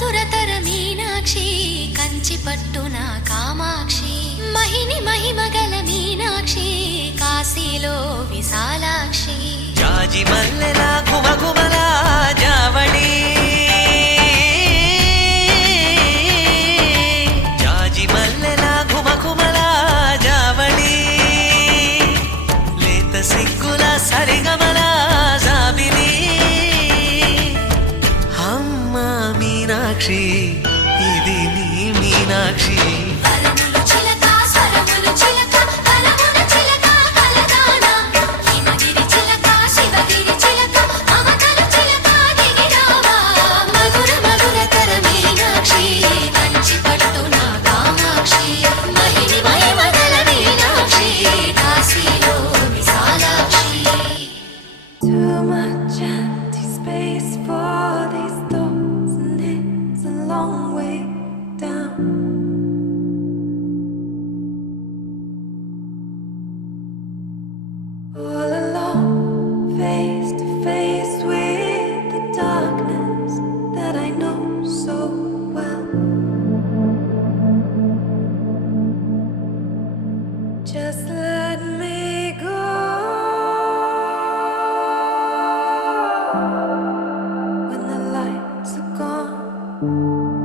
మధురతర మీనాక్షి కంచి పట్టున కామాక్షి మహిని మహిమగల మీనాక్షి కాశీలో విశాలాక్షి జాజి మల్లెల కుమకుమల జావళి జాజి మల్లెల కుమకుమల జావళి లేత సిగ్గుల సరిగమల జాబిలి అమ్మ మీనాక్షి ఇది నీ Meenakshi Just let me go when the lights are gone.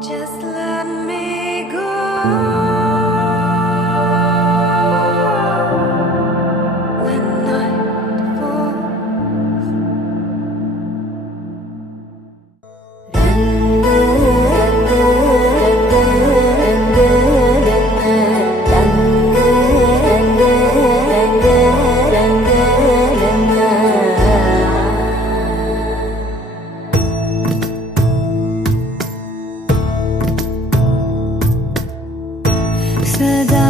Just let me go when night falls. సదా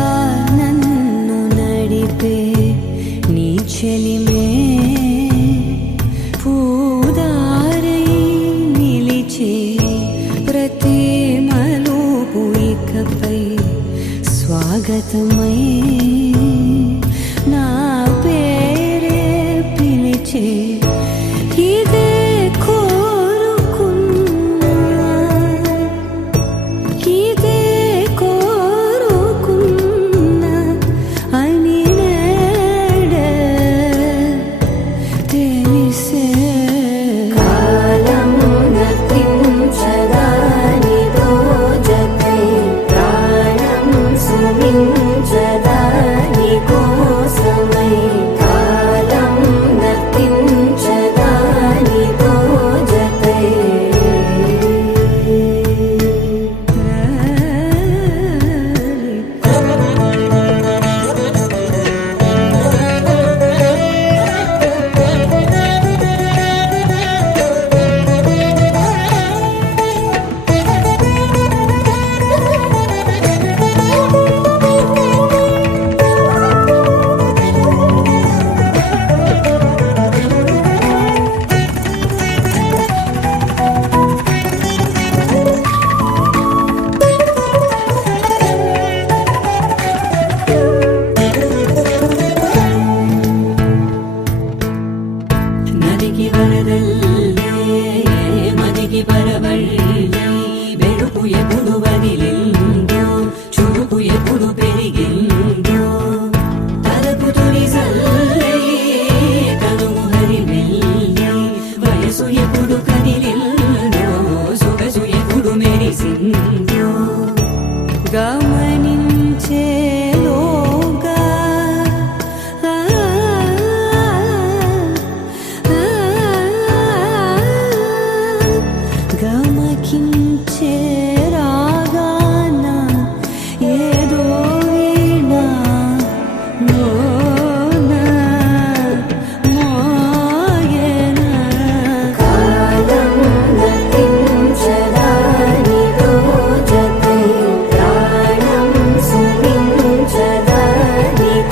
నన్ను నడిపే నీ చెలిమే పూదారై నిలిచే ప్రతి మలుపు ఇకపై స్వాగతమై నా పేరే పిలిచే ఇదే కోరుకున్నా ఇదే గమనించేలోగా గమకించే రాగాన ఏదో వీణా మోనా మోయేనా కాలం నటించదాని రోజై ప్రాణం సుమించదాని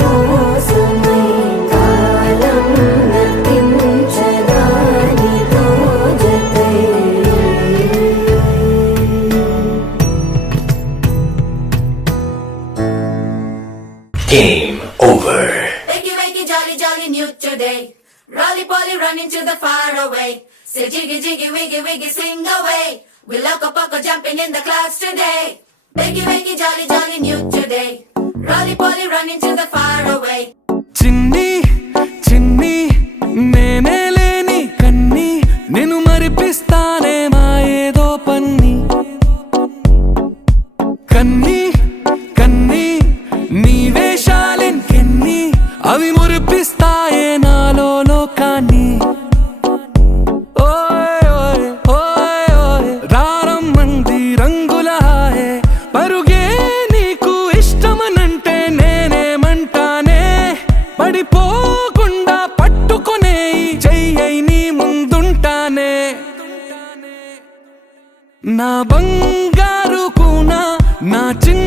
కోసమై కాలం నటించదాని రోజై Game over. Wakey, wakey, jolly, jolly, new today. Rolly poly running to the far away. Say jiggy jiggy wiggy wiggy sing away. We loco poco jumping in the clouds today. Biggy wiggy jolly jolly new today. Rolly poly running to the far away. చిన్ని చిన్ని నేనే లేని కన్ని నేను మరిపిస్తానే మా ఏదో పన్ని కన్ని కన్ని నీ వేషాలెన్కెన్ని అవి మురిపిస్తాయే నాలో లోకాన్ని ఓయ్ ఓయ్ ఓయ్ ఓయ్ రారమ్మంది రంగుల హాయే పరుగే నీకు ఇష్టమనంటే నేనేమంటానే పడిపోకుండా పట్టుకునే చెయ్యై నీ ముందుంటానే నా బంగారు కూన నా చిన్న